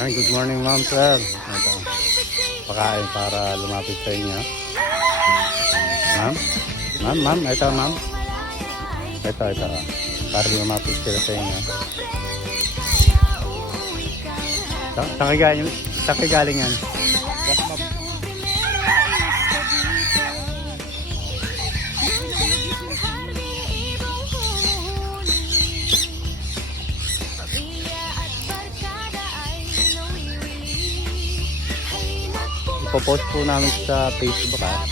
Ay, good morning ma'am sir. Ito, pakain para lumapit sa inyo. Ma'am, ito ma'am. Ito. Para lumapit sila sa inyo. Saan kayo galing yan? Ipopost po namin sa Facebook ha.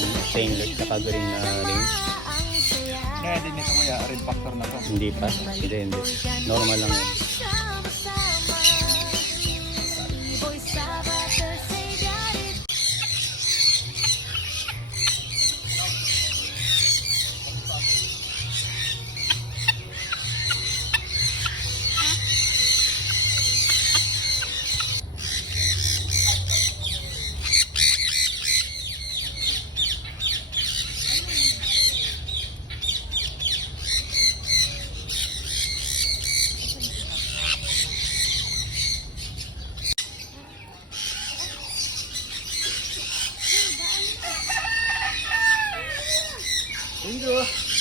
Yung stainless na green na ring. Kaya din ito kuya, red factor na to. Hindi pa. Hindi. Normal lang yun.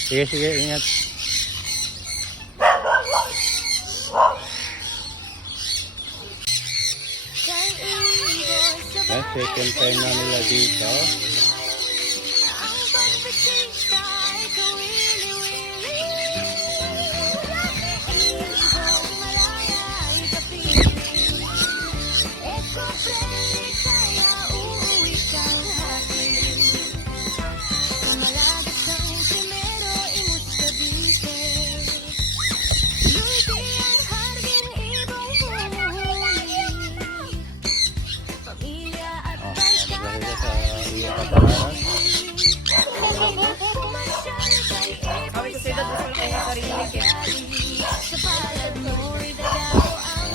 Sige, ingat. Yan, second time na nila dito. Kami kasi dito sa kanya sarinig eh.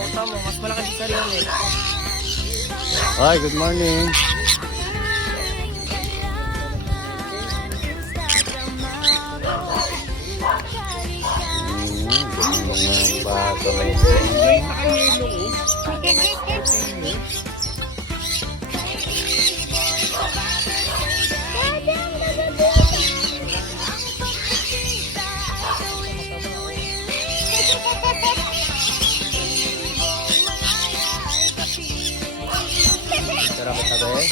Ito mo, mas malaki sa sarinig. Hi, good morning. Mga bata may sarap tabi.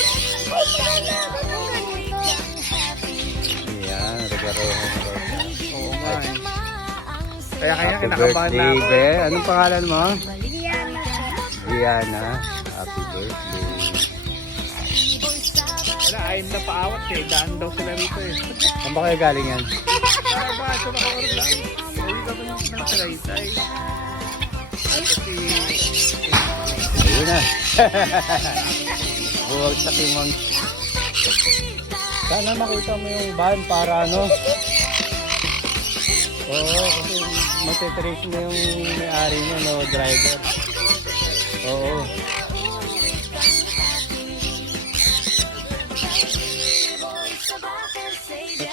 Yan, regalo-regalo. Oo nga eh. Kaya Happy kinakabahan na birthday, ako. Be. Anong pangalan mo? Diana. Diana. Happy birthday. Wala, ayun na paawat eh. Daan daw sila rito eh. Saan ba kayo galing yan? Kaya ba, sumakawar lang. Uwi ka ba ng Salaysay? At kasi... Ayun na. Buwag sa timang. Sana makita mo yung van para ano. Oo, kasi magte-trace na yung may-ari niya, no, driver. Oo.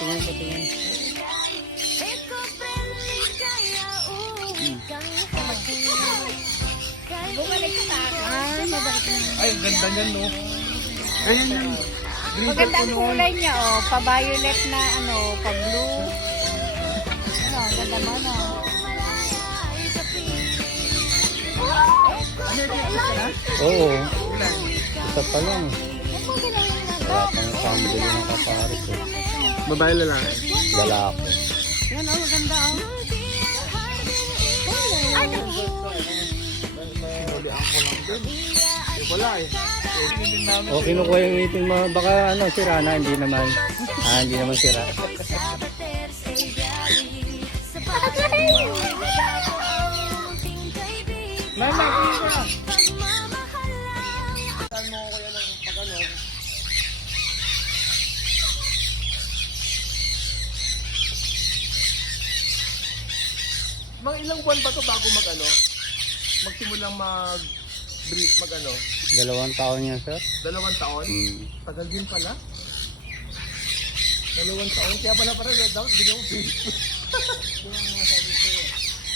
Patingin. Bumalik ka sa akin. Mabalik na. Ay, ang ganda niyan no. Ayun yun. Maganda ang kulay niya, oh. Pa-violet na, ano, pa-blue. Ano, ang ganda mo, no? Oo. Isa pa lang. Wala pang family ng kapares eh. Babae lalaki. Lalaki. Yan, oh, ganda, oh. Sinulian ko lang dun. Wala eh. Hindi namin. O kinukuha yung ngipin mo. Baka ano, sira na. Hindi naman. Hindi naman sira. Mama, kuya. Mga ilang buwan ba to bago mag-ano? Magsimulang mag-ano? 2 taon yan, sir. 2 taon? Hmm. Tagal din pala. 2 taon? Kaya pala dapat bigyan mo pili.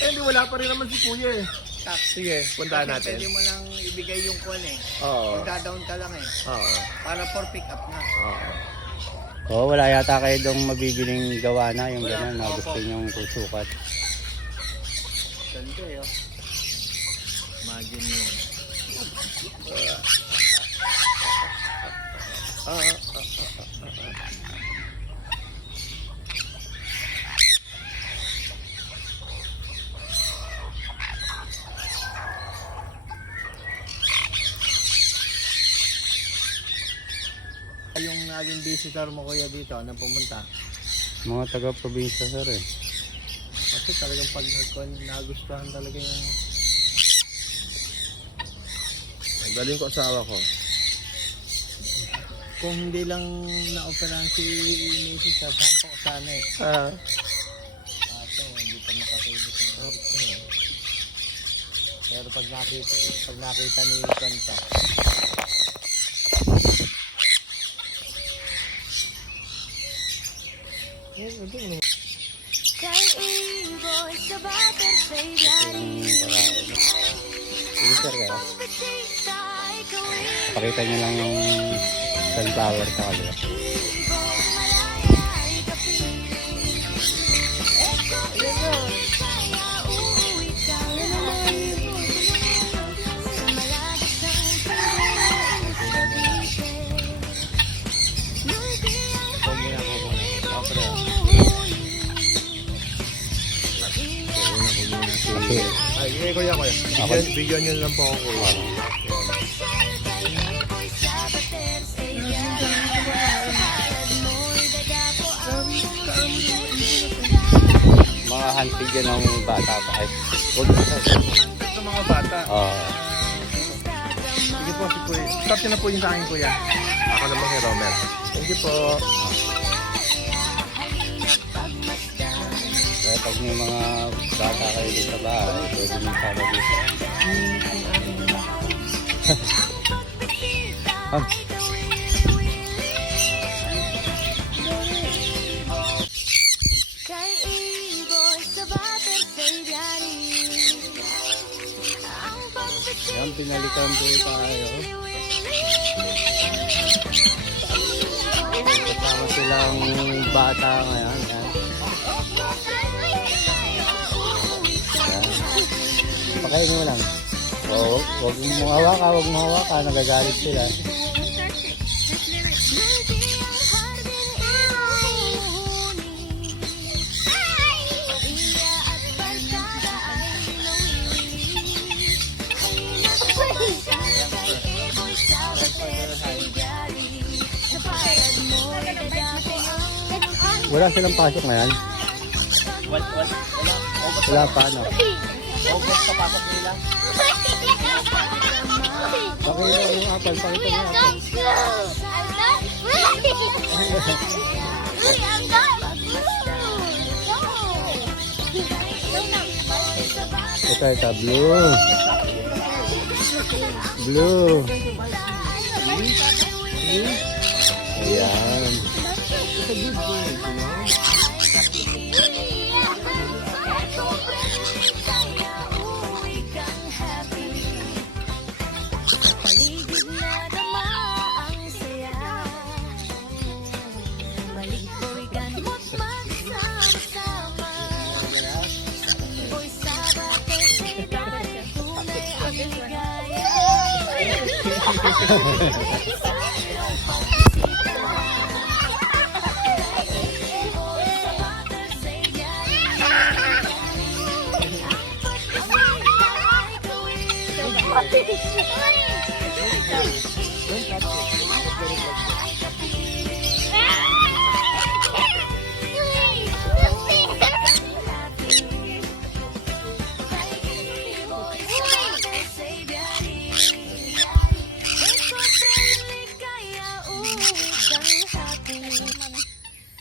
Eh, hindi wala pa rin naman si kuya eh. Sige, puntahan natin. Pwede mo lang ibigay yung kuwan eh. Oo. Magda-down ka lang eh. Oo. Para for pick up na. Oo. Oo, wala yata kayo dong mabibiling gawa na. Yung Wala. gano'n na Opo. gusto nyong susukat. Ganito eh. Oh. Imagine yun. Yung naging visitor mo kuya dito, na pumunta. Mga taga-probinsya, sir eh. Kasi talagang pag nagustuhan talaga yung Galing ko asawa ko. kung hindi lang na-operahan si Mrs. sa sampo ko sana eh. Kaso hindi pa makatulog ng pero pag nakita ni Kenta, Sige, sir kayo. Pakita nyo lang yung sunflower sa kaliwa. Kasi, Ay, kuya. Ako. Bigyan nyo lang po ako kuya. mga handpig yan ng bata pa. Ay, huwag na, sir. Ito mga bata. Sige po si kuya. Stop nyo na po yung sa akin kuya. Ako naman si Romer. Thank you po. Kaya pag may mga bata kayo dito sa bahay, pwede nyo sama dito. Yan, pinalikan po tayo. Kasama silang bata ngayon. Yan. Pakain mo lang. O, huwag mo hawakan, nagagalit sila. Wala silang pasok ngayon? Wala pa, no? August pa pasok nila. Pakita mo yung apple, pakita mo yung apple. Ito, blue. Blue. Ayan.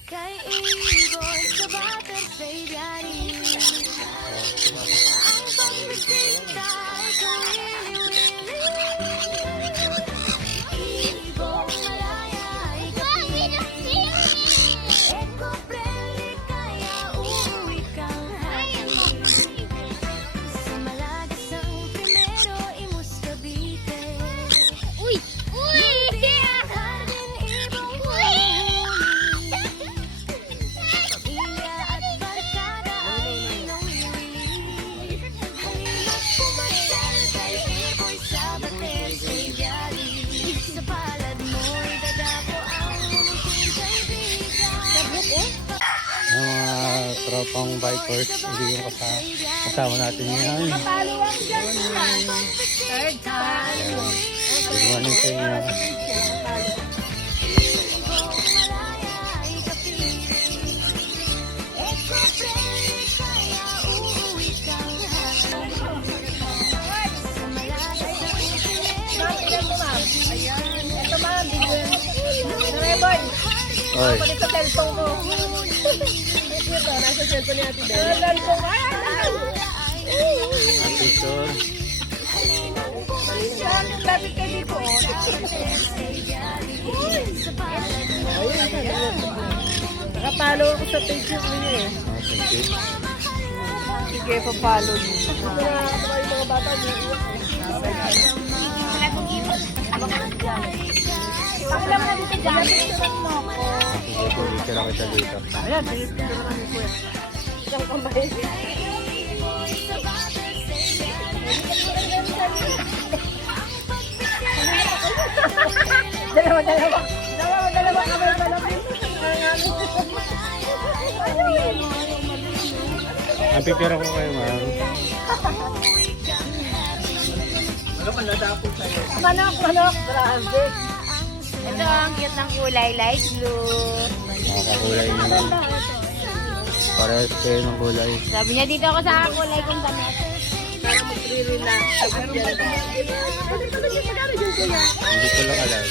Kay ibon sa bater sa ibyari. Ang pagbisita ay kawili-wili. Ibon malaya ay kapili. Eko preli kaya uuwi kang hapon. Sa malagas ang primero imus Cavite. Uy! Uy! Hardin ibong pamilya at barkada ay nangyayari. Halina't pumasyal kay Iboy sa bater sa ibyari. Sa palad mo'y dadapo ang munting kaibigan. Yung mga tropang bikers, hindi yung kasama natin ngayon. Third time. Good morning sa inyo. Ito ma'am, bigyan. Reboy, Oy, palit sa cellphone ko. Ito, nasa cellphone ni Ate Bella. Cellphone, ang picture. Yan, lapit ka dito. Nakapalo ako sa page niyo eh. Thank you. Sige, papalo niyo. Yung mga bata niyo. Pakilang na dito dyan. Picture kita dito. Ayan, dito na kami po. Isang kamay. Dalawa kami. Ang picture ako kayo, ma'am. Manok. Grabe. Ito ang cute ng kulay, light blue. Nakakulay nyo lang. Parehas kayo ng kulay. Sabi niya dito ako sa kulay kong damit. Para mag-relax. Hindi ko lang alam.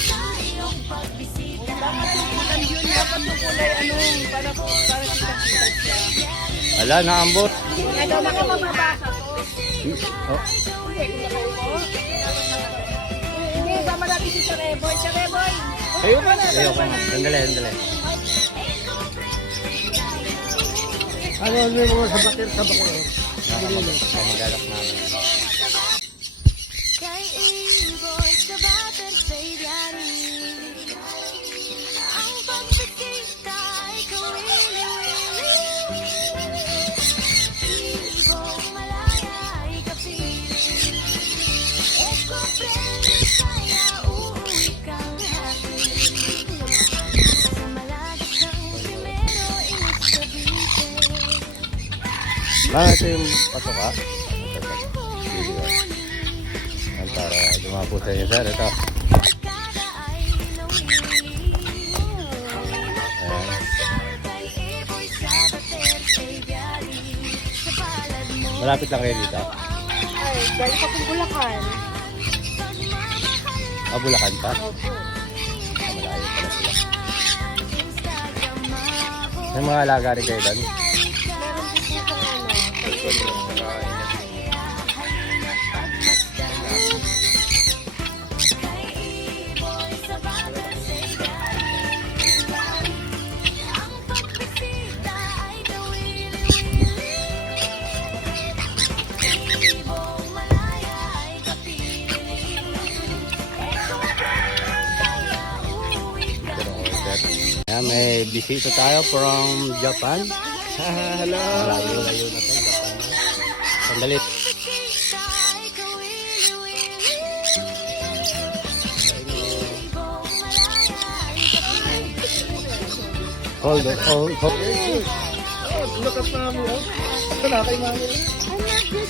Dapat yung kulay ano, para kita-kita siya. Wala, naambot. Ito makamabasa to. Oh, Hindi, sama natin si Reboy. Si Reboy! ayoko na. Sandali. Ano yung mga sabatir sa bako? Magalak namin. Kay ibon sa bater sa ibyari. Ang pagbisita ay kawili-wili. Ibong malaya ay kapili. Eko preli kaya uuwi kang happy. Sa malagas ang primero imus Cavite. Ito yung patoka. Yan, para dumapo sa inyo, sir. Ito. Malapit lang kayo dito. Ay, dahil pa kong Bulacan. Bulacan pa? Opo. Malayo pala sila. May mga alaga rin kayo doon. Meron din po sa ano, sa Itulo. Ayan, may bisita tayo from Japan. Hello. Layo na to, Japan. Sandali. Hold on, hold. Look at mami. Ito na kay mami. I love you,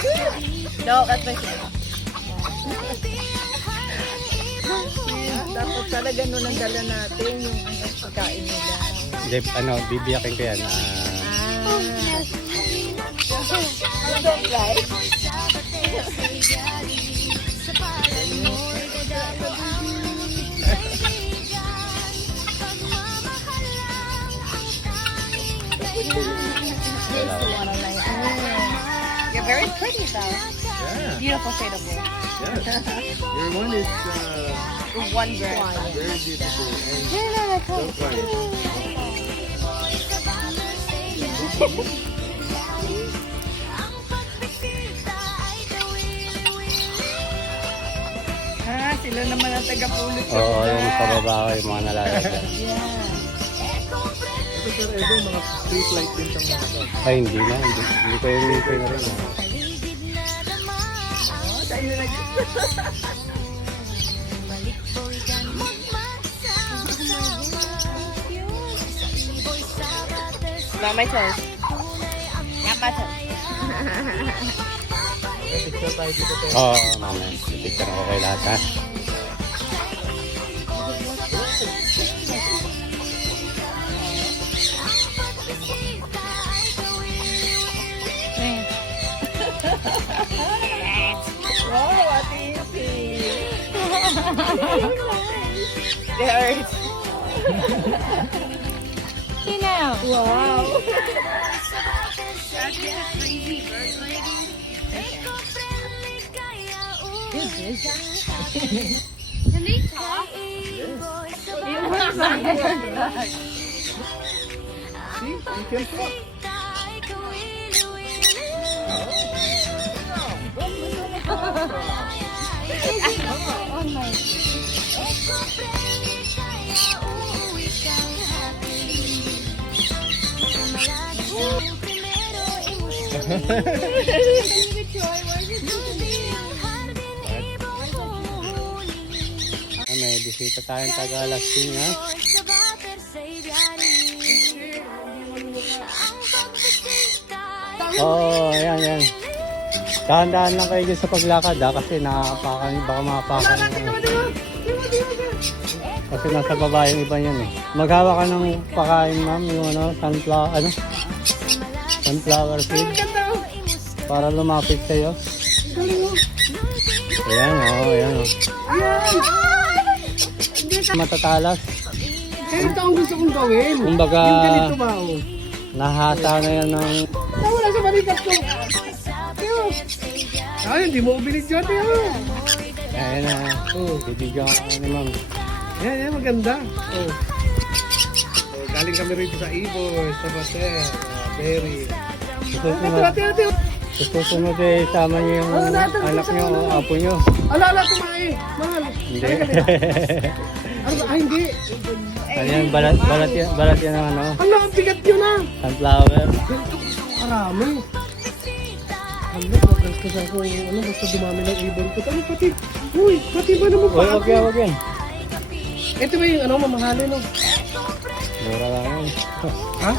sir. At pa siya. Dapat talaga nun ang dala natin yung pagkain nila. Hindi, bibiyakin ko yan. I don't like. You're very pretty though. Yeah. Beautiful shade of blue. Yeah. Your one is One girl. very beautiful and so quiet. Sila naman ang taga-pulot. Oo, yung pababa ko yung mga nalalagay. Ito sir, Edo, mga street light din sa mga ito. Ay, hindi na. Hindi ko yung na rin. Mama sauce. Mama sauce. May picture tayo dito sir. Oo, mamaya. Picture ko kay lahat, ha? Wow, what is it? The earth. Wow. May bisita tayong taga-Lasting, ha? Oo, ayan. Dahan-dahan lang kayo dyan sa paglakad, ha? Kasi nakapakan, baka makapakan. Kasi nasa baba yung iba yan, eh. Maghawa ka ng pakain, ma'am, yung sunflower seed. Para lumapit sa'yo. Ayan, matatalas. Ganito ang gusto kong gawin. Kumbaga, Yung ganito ba? Oh. nahata na yan ng... Nawala sa balikat ko. Ay, hindi mo binigyan niya. Ayan na. Bibigyan ko ni ma'am. Yan, maganda. Oh. So, galing kami rito sa Ibor, sa Baser, Berry. Ate. Susunod eh, sama niyo yung anak niyo o apo niyo. Ala, tumae. Mahal. Hindi. Hindi. Ayan, balat yan ng ano, Ala, ang bigat yun na. sunflower. Ganito gusto ko karami. Ano, pagkas ko sa ako, basta dumami ng ibon ko. Ano, pati ba naman pa Wag yan. Ito ba yung mamahalin, no? Mura lang yan. Ha?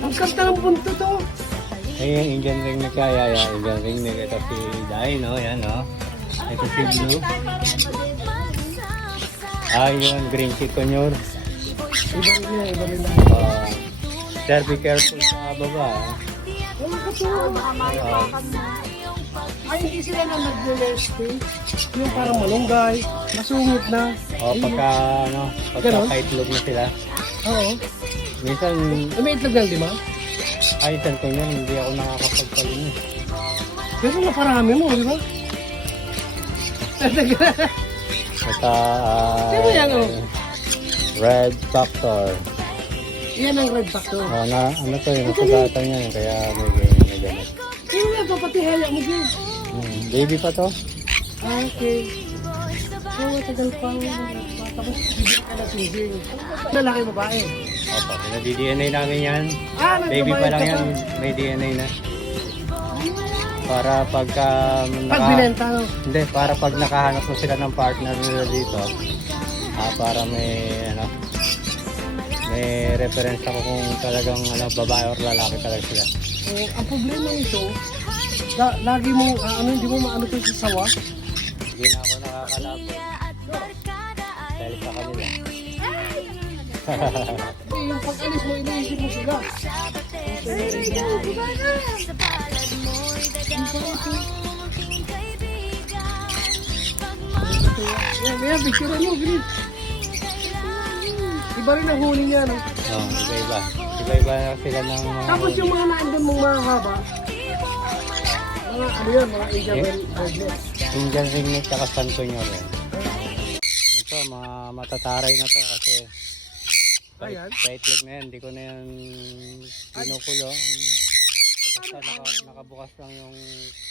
Ang kanta ng punto to. Ay, Indian ring neck kaya, Indian ring neck. Ito si Dai, no? Yan, no? Ito si Blue. Yun, green chiconure. Iba rin na. Sir, be careful sa baba. Ay, hindi sila na nag-resting. Yung parang malunggay, masungit na. Pagka kaitlog na sila. Oo. Minsan, May itlog lang, di ba? minsan ko yun, hindi ako nakakapagpalinis. Pero naparami mo, di ba? Basta, Ano yan, oh? Red Factor. Yan ang red factor. Ano to yun, nasugatan yan, kaya may ganit. Ano nga to, pati hela mo dyan. Baby pa to? Okay. So, matagal pang tapos bibig ka na tigil. Lalaki babae. Opo, pinadi-DNA namin yan. Baby nagbabayad pa lang ka yan, may DNA na. Para pagka... Pag binenta, no? Hindi, para pag nakahanap mo sila ng partner nila dito, para may reference ako kung talagang babae or lalaki talaga sila. ang problema nito, lagi mo, hindi mo maano ito sa sawa. Hindi na ako nakakalapit. Dahil sa kanila. Yung pag-alis mo, iniisip mo sila. Yan, picture mo, Green. Iba rin ang huli niya, no? Oo, iba-iba. Iba-iba na sila ng mga... Tapos yung mga naandun mong mga haba, mga ano yan, mga Indian rednecks. Indian ringneck at San Peñol. Ito, mga matataray na to kasi Ayan. tight leg na yan. Hindi ko na yan pinukulo. Basta nakabukas lang yung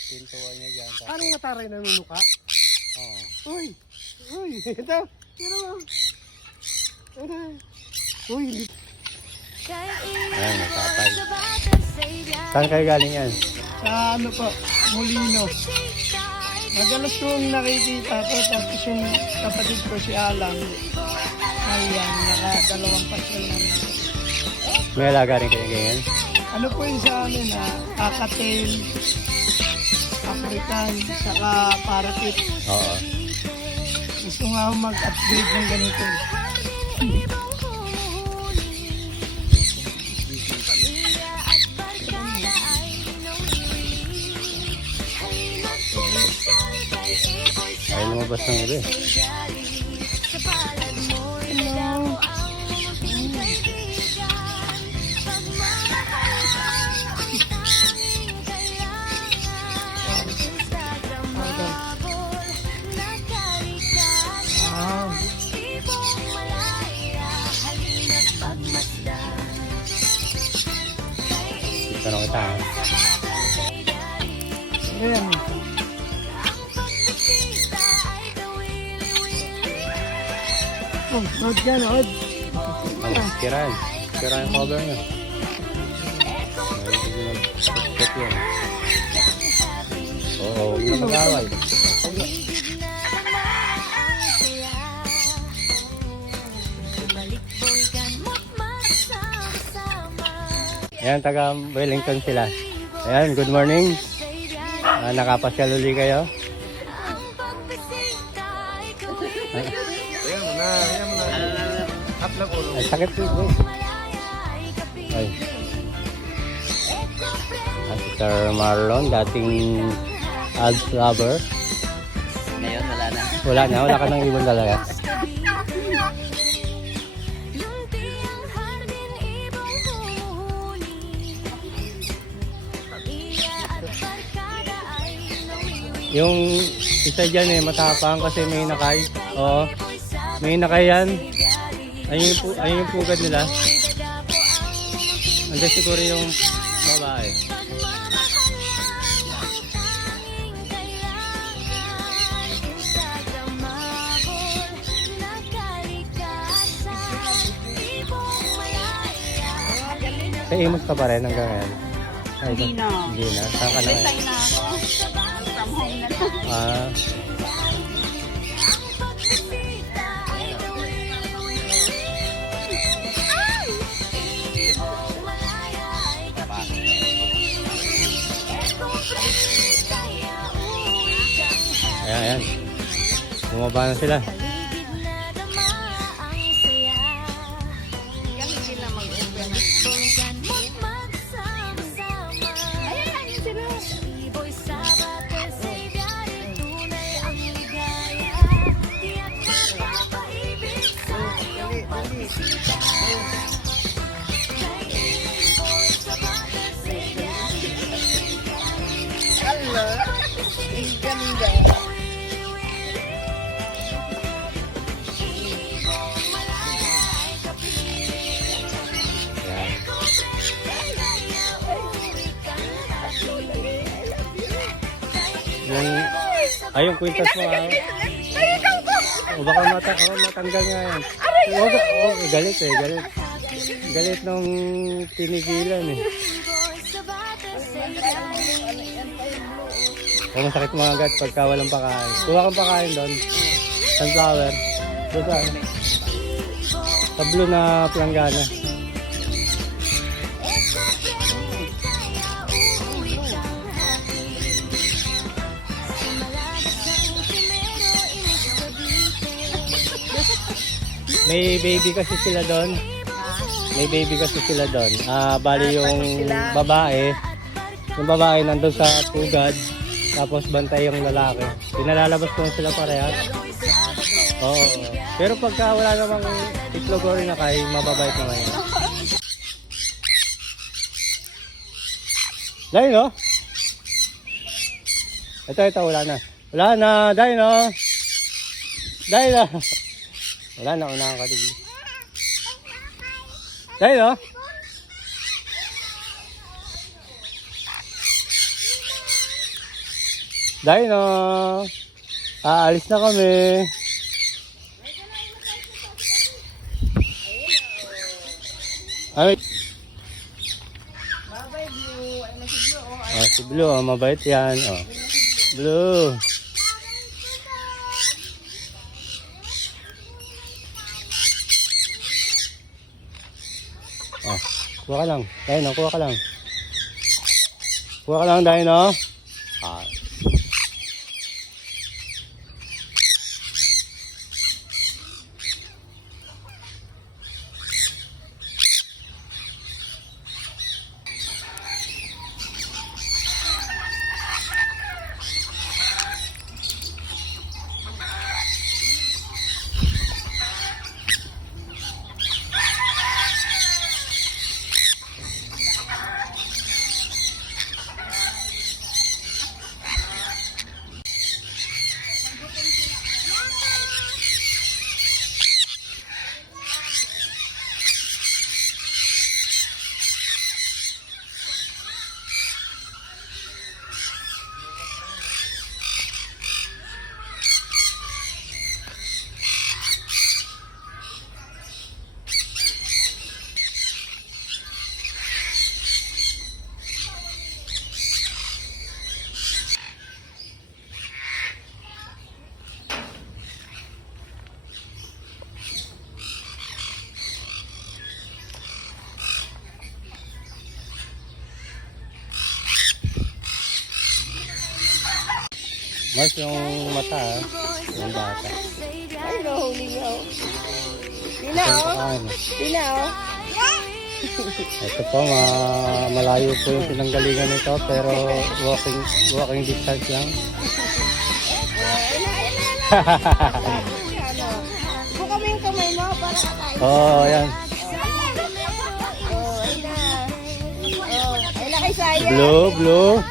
pintuan niya dyan. Anong mataray na nunuka? Oo. Uy! Uy! Ito! Pero uy! Hindi. Ayan, natatay. Saan kayo galing yan? Sa ano po, Molino. Madalas kong nakikita ko, tapos yung kapatid ko si Alan. Ayan, nakadalawang pasyon namin. May alaga rin kayo ganyan? Ano po yung sa amin kakatail, African, saka parakeet. Oo. Gusto nga ako mag-upgrade ng ganito. Ay, lumabas ng iba eh. Tanong kita ha. Ayan. Oh, nood yan, nood. Tirahan. Tirahan yung cover niya. Ay, yan. Oo, huwag na mag-away. Ayan, taga Wellington sila. Ayan, good morning. Nakapasyal uli kayo. Ayan mo na. Upload ko. Ay, sakit po. Ay. Sir Marlon, dating Alps lover. Ngayon, wala na. Wala ka nang ibon talaga. Yung isa dyan matapang kasi may nakay. Oo. May nakay yan. Ayun yung pugad nila. Andiyan siguro yung babae. Sa Imus ka pa rin hanggang ngayon? Ay, Hindi na. Hindi na. Saan ka na ngayon? Resign na ako. From home na lang. Ah, ayan. Bumaba na sila. Kasi sila mag-open. Ayan, yun sila. Yung kwintas mo o baka matanggal nga yan. Galit galit. Galit nung tinigilan masakit mga agad pagka walang pakain. Kuha kang pakain doon. Sunflower. Doon sa blue na planggana. May baby kasi sila doon. May baby kasi sila doon. Bali yung babae. Yung babae nandun sa pugad. Tapos bantay yung lalaki. Pinalalabas ko sila parehas. Oo. Pero pagka wala namang itlog o rin na kay, mababait na ngayon. Dahil no? Ito, wala na. Wala na, dahil no? Dahil no? Wala na, unahan ka din. Dahil no? Dahil no? Aalis na kami. Ay. Si Blue, mabait yan. Blue. Kuha ka lang. Dino, kuha ka lang. Kuha ka lang, Dino. Mas yung mata, yung bata. Ay, nahuli niya. Pina. Ito po, malayo po yung pinanggalingan nito, pero walking distance lang. Buka mo yung kamay mo para kakain. Yan. Ay na kay Saya. Blue.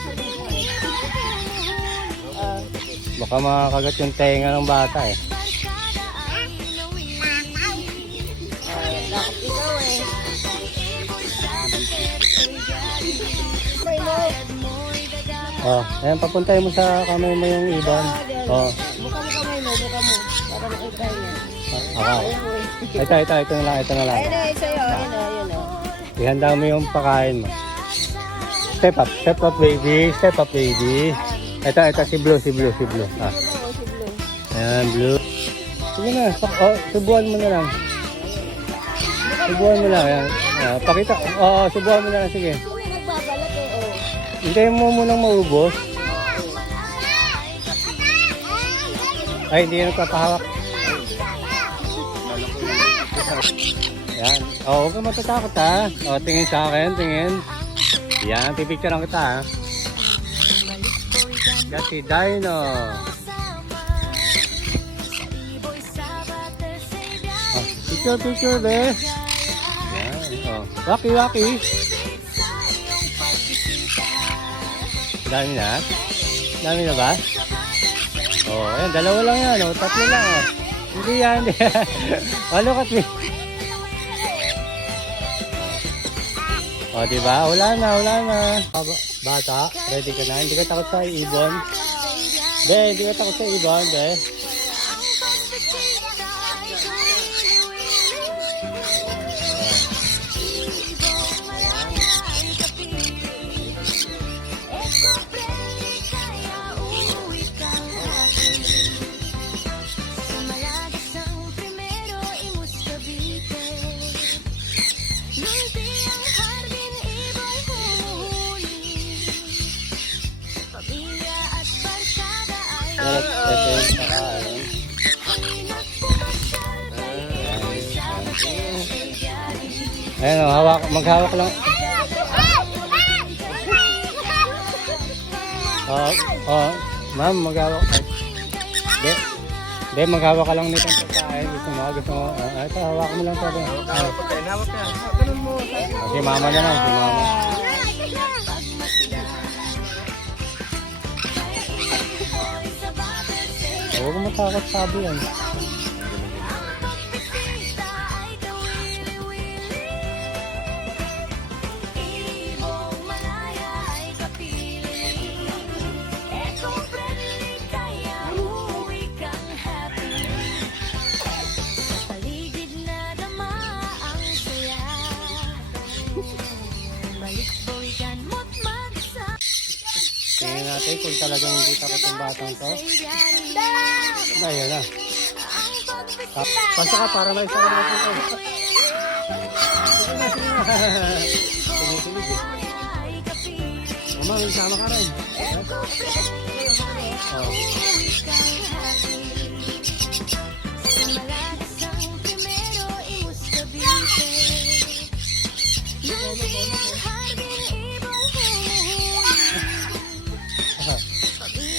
Baka makakagat yung tenga ng bata eh. Ayan, papuntay mo sa kamay mo yung ibon. Buka mo kamay mo. Para makita niya. Ito na lang. Ayun na, sa'yo. Ayun o. Ihanda mo yung pakain mo. Step up baby. Ito, si Blue. Ayan, Blue. Sige na, subuan mo na lang. Ayan. Pakita, subuan mo na lang, sige. Nagbabalat eh, Hintayin mo munang maubos. Ay, hindi yan nagpapahawak. Ayan. Huwag ka matatakot ha. Tingin sa akin, tingin. Yan, pipicturean kita ha. Kasi Dino. Picture be. Yan. Waki. Dami na ba? Ayan, dalawa lang yan. Tatlo lang. Hindi yan. Look at me. Diba? Wala na. Bata, ready ka na? Hindi ka takot sa ibon? Hindi ka takot sa ibon, Ito yung pakain. Ayan o, maghawak lang. Ma'am, maghawak. Hindi, maghawak ka lang nitong pagkain. Gusto mo. Ito, hawak mo lang sabi. Hawak yan. Ganun mo. Si mama na lang, si mama. Huwag mo matakot sabi yan. Tingnan natin kung talagang hindi takot yung batang to. Ayun na. Pasa ka para may sarap natin to. Tumitig eh. Mama, may sama ka rin. Oh.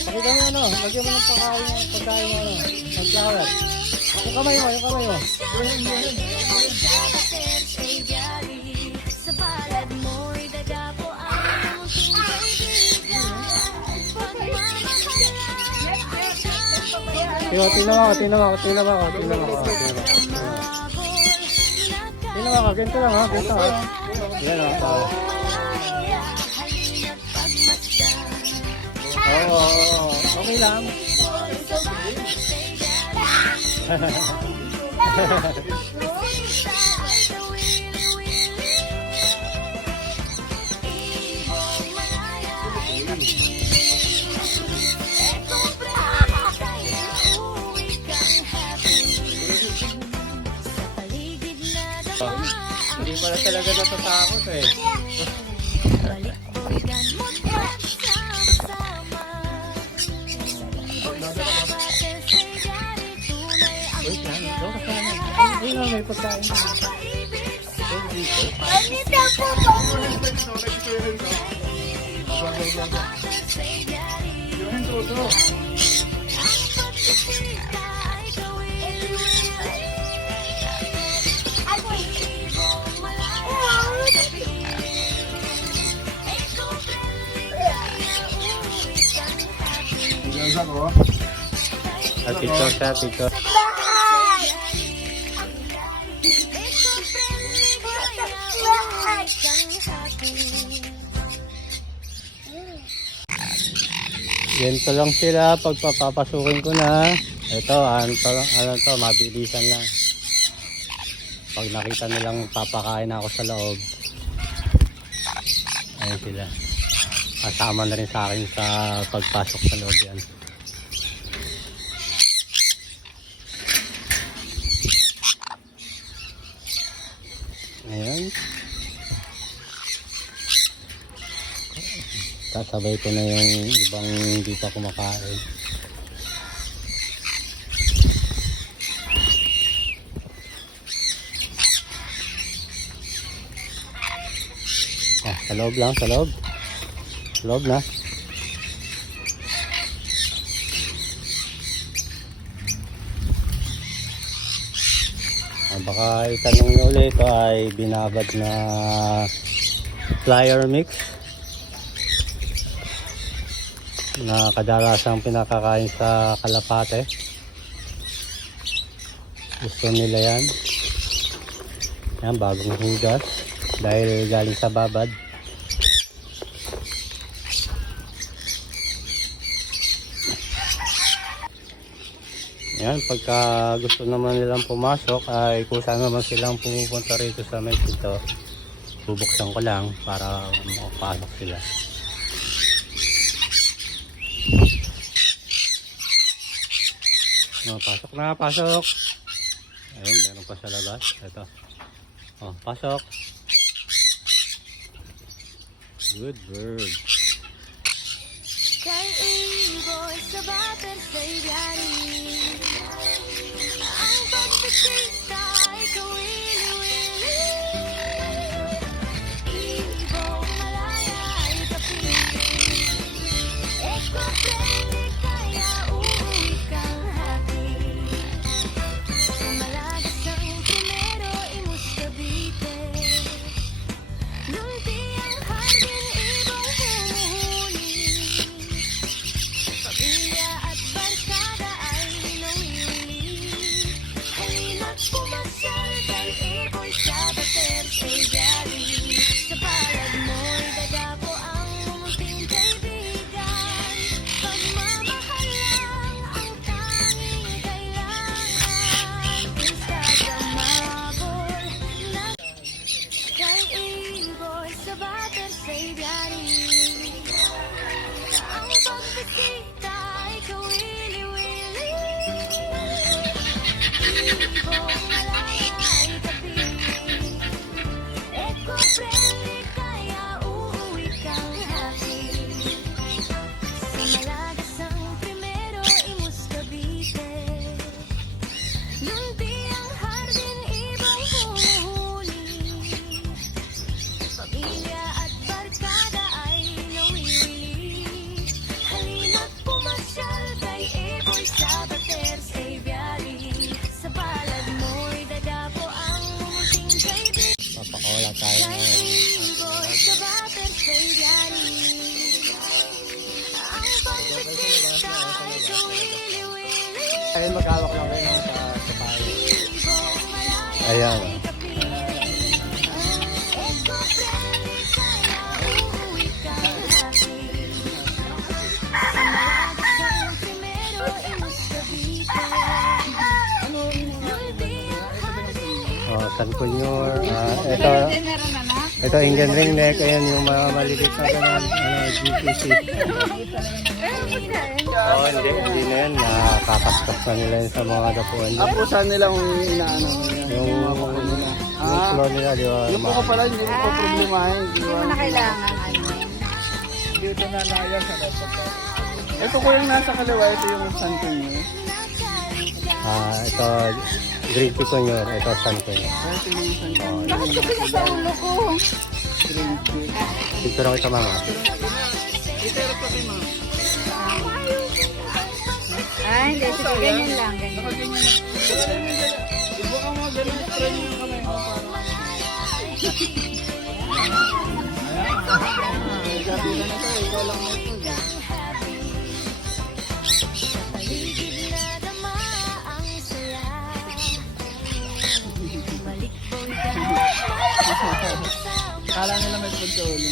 Pakita mo ano, lagyan mo ng pagkain mo ano, sunflower. Yung kamay mo, yung kamay mo. Tingnan mo ako, ganito lang ha, ganito ha. Yan o, Oo, okay lang. Hindi pala talaga natatakot eh. Ayun, may pagkain. Picture. Ganito lang sila pagpapapasukin ko na. Ito, ano to, mabilisan lang. Pag nakita nilang papakain ako sa loob, ayun sila. Kasama na rin sa akin sa pagpasok sa loob yan. Ayan. Kasabay ko na yung ibang hindi pa kumakain. Sa loob lang, sa loob. Sa loob na. Baka itanong nyo ulit, ito ay binabad na flyer mix na kadalasang pinakakain sa kalapate. Gusto nila yan. Yan, bagong hugas dahil galing sa babad. Yan, pagka gusto naman nilang pumasok ay kung saan naman silang pumupunta rito sa may pinto, bubuksan ko lang para makapasok sila. Pasok na, pasok. Ayun, meron pa sa labas. Ito. Oh, pasok. Good bird. Kay ibon sa bater sa ibyari, ang pagbisita ay kawili-wili. Eco-friendly kaya uuwi kang happy. Sa Malagasang primero, Imus Cavite. Lunti ang hardin, ibang humuhuli. Pamilya at barkada ay nawiwili. Halina't pumasyal kay Eboy sa Bater's Aviary. Sa palad mo'y dadapo ang mumunting kaibigan. Papakawala tayo Kay ng Eboy sa Bater's Aviary. Ang pagpipita ay kawili-wili. Ayun, maghawak lang kayo ng sa payo. Ayan. Oh, San Cunyur. Ito Indian ringneck. Ayan yung mga maliliit na ganun. GPC. Oh, hindi na yan. Nakakaskas na nila yun sa mga dapuan. Apo saan nilang inaano? Yung floor nila, di ba? Yung po pala, hindi mo po problemahin. Di ba? na kailangan. Dito na layas sa dapat. Ito ko yung nasa kaliwa, ito yung santo niyo. Ito, Green Tea Cunyur. Ito, San Cunyur. Ito yung santo niyo. Bakit kasi nasa ulo ko? Dito lang ito, mama. Ay, hindi. Sige, ganyan lang. Ganyan. Ibo ka mga ganun, try nyo yung kamay mo para. Gabi na ito, ikaw lang mo ito. Kala nila may pagka ulo.